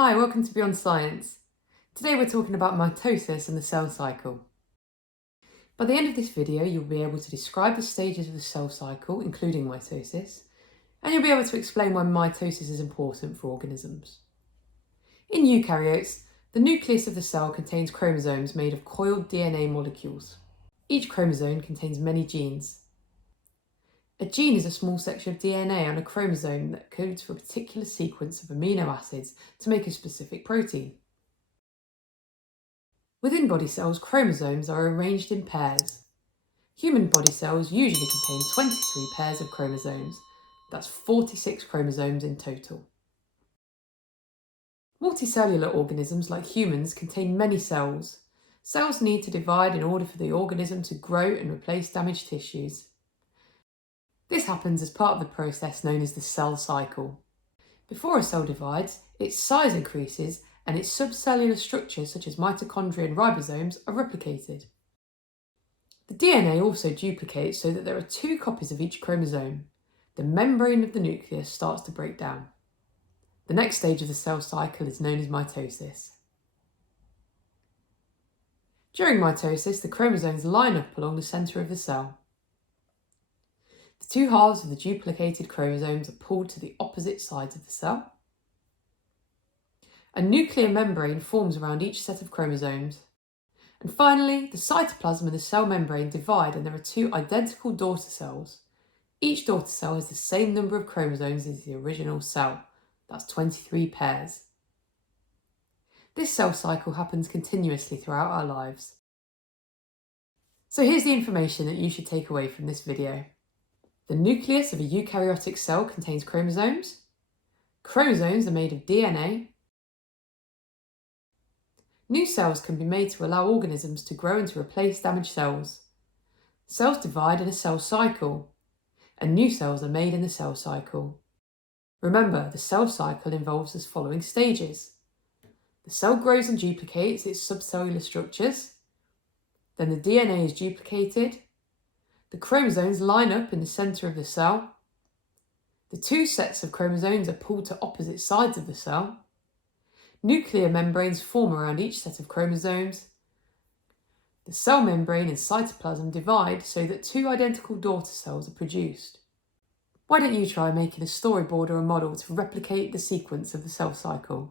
Hi, welcome to Beyond Science. Today we're talking about mitosis and the cell cycle. By the end of this video, you'll be able to describe the stages of the cell cycle, including mitosis, and you'll be able to explain why mitosis is important for organisms. In eukaryotes, the nucleus of the cell contains chromosomes made of coiled DNA molecules. Each chromosome contains many genes. A gene is a small section of DNA on a chromosome that codes for a particular sequence of amino acids to make a specific protein. Within body cells, chromosomes are arranged in pairs. Human body cells usually contain 23 pairs of chromosomes. That's 46 chromosomes in total. Multicellular organisms like humans contain many cells. Cells need to divide in order for the organism to grow and replace damaged tissues. This happens as part of the process known as the cell cycle. Before a cell divides, its size increases and its subcellular structures such as mitochondria and ribosomes are replicated. The DNA also duplicates so that there are two copies of each chromosome. The membrane of the nucleus starts to break down. The next stage of the cell cycle is known as mitosis. During mitosis, the chromosomes line up along the centre of the cell. The two halves of the duplicated chromosomes are pulled to the opposite sides of the cell. A nuclear membrane forms around each set of chromosomes. And finally, the cytoplasm and the cell membrane divide and there are two identical daughter cells. Each daughter cell has the same number of chromosomes as the original cell. That's 23 pairs. This cell cycle happens continuously throughout our lives. So here's the information that you should take away from this video. The nucleus of a eukaryotic cell contains chromosomes. Chromosomes are made of DNA. New cells can be made to allow organisms to grow and to replace damaged cells. Cells divide in a cell cycle, and new cells are made in the cell cycle. Remember, the cell cycle involves the following stages. The cell grows and duplicates its subcellular structures. Then the DNA is duplicated. The chromosomes line up in the centre of the cell. The two sets of chromosomes are pulled to opposite sides of the cell. Nuclear membranes form around each set of chromosomes. The cell membrane and cytoplasm divide so that two identical daughter cells are produced. Why don't you try making a storyboard or a model to replicate the sequence of the cell cycle?